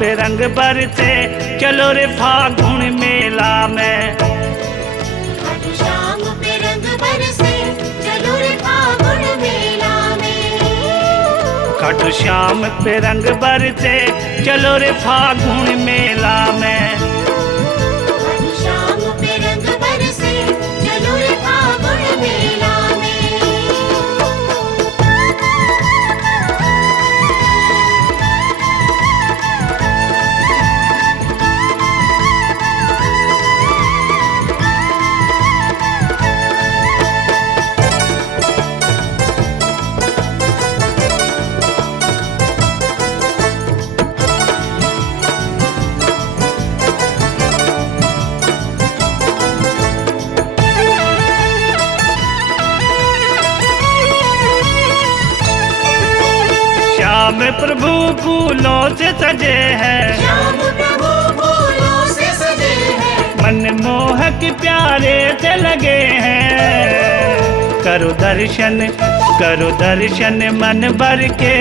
पे रंग बरसे, चलो रे फागुन मेला में। खाटू श्याम पे रंग बरसे, चलो रे फागुन मेला में। खाटू श्याम पे रंग बरसे, चलो रे फागुन मेला में। खाटू श्याम पे रंग बरसे, चलो रे फागुन मेला में। श्याम प्रभु फूलों से सजे हैं, श्याम प्रभु फूलों से सजे हैं। मनमोहक प्यारे से लगे हैं। करो दर्शन मन भर के,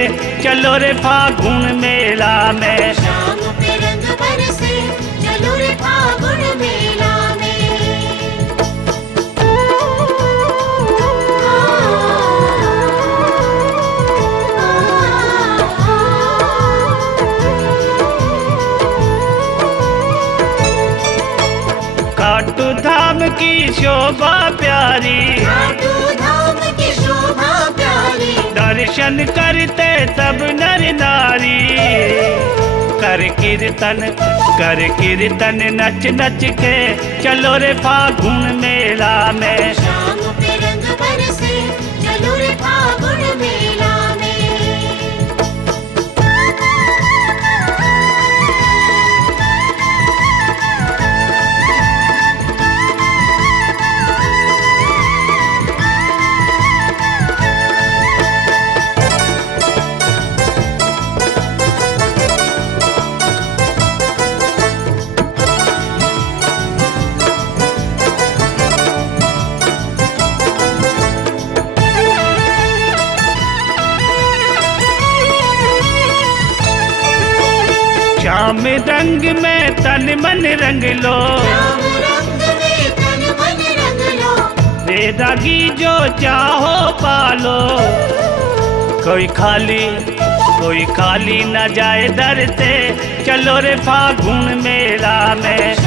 चलो रे फागुन मेला में। श्याम पे रंग बरसे, चलो रे फागुन मेला में। खाटू धाम की शोभा प्यारी, खाटू धाम की शोभा प्यारी। दर्शन करते सब नर नारी। कर कीर्तन नच नच के, चलो रे फागुन मेला में। श्याम पे रंग बरसे, चलो रे फागुन मेला में। श्याम रंग में तन मन रंग लो, श्याम रंग में तन मन रंग लो। बेदागी जो चाहो पालो। कोई खाली न जाए दर से, चलो रे फागुन मेला में।